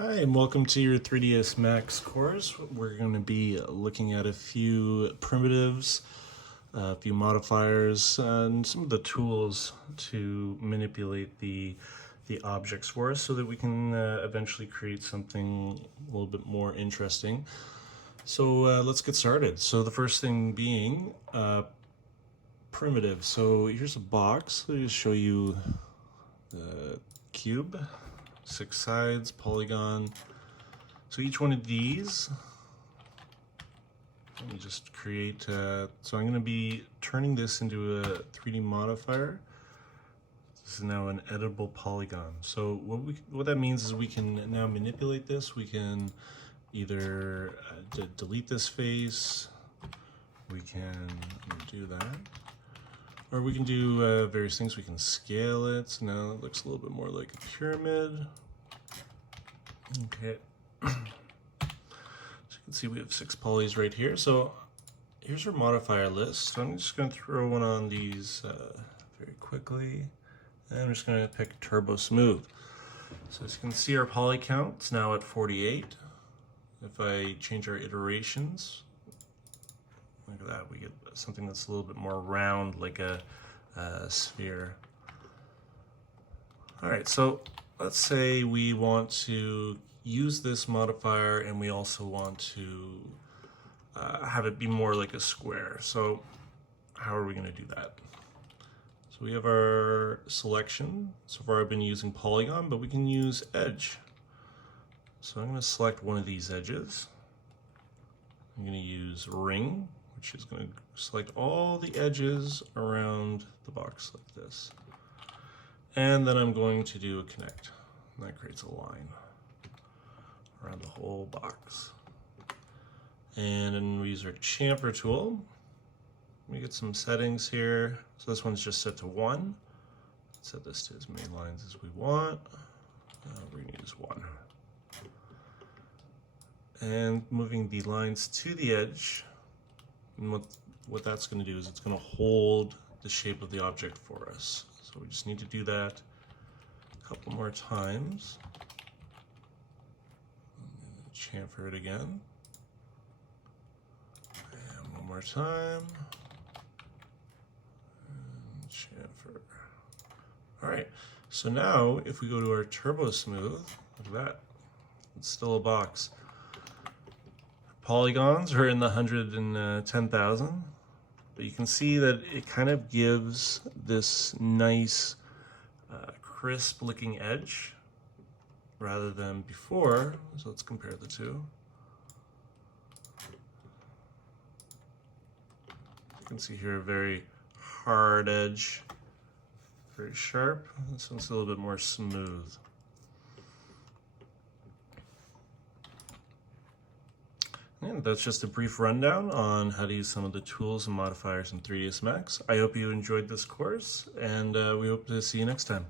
Hi, and welcome to your 3ds Max course. We're going to be looking at a few primitives, a few modifiers, and some of the tools to manipulate the objects for us so that we can eventually create something a little bit more interesting. So let's get started. So the first thing being primitive. So here's a box. Let me just show you the cube. 6 sides, polygon. So each one of these, let me just create, so I'm going to be turning this into a 3D modifier. This is now an editable polygon. So what that means is we can now manipulate this. We can either delete this face, we can do that, or we can do various things. We can scale it. So now it looks a little bit more like a pyramid. Okay. So you can see we have 6 polys right here. So here's our modifier list. So I'm just going to throw one on these very quickly. And I'm just going to pick Turbo Smooth. So as you can see, our poly count is now at 48. If I change our iterations, look at that, we get something that's a little bit more round, like a sphere. All right, so let's say we want to use this modifier and we also want to have it be more like a square. So how are we going to do that? So we have our selection. So far I've been using polygon, but we can use edge. So I'm going to select one of these edges. I'm going to use ring, which is going to select all the edges around the box like this. And then I'm going to do a connect. And that creates a line around the whole box. And then we use our chamfer tool. We get some settings here. So this one's just set to 1. Set this to as many lines as we want. We're going to use 1. And moving the lines to the edge, and what that's going to do is it's going to hold the shape of the object for us. So we just need to do that a couple more times. Chamfer it again. And one more time. And chamfer. All right, so now if we go to our Turbo Smooth, look at that, it's still a box. Polygons are in the 110,000, but you can see that it kind of gives this nice crisp looking edge rather than before. So let's compare the two. You can see here a very hard edge, very sharp. This one's a little bit more smooth. And that's just a brief rundown on how to use some of the tools and modifiers in 3ds Max. I hope you enjoyed this course, and we hope to see you next time.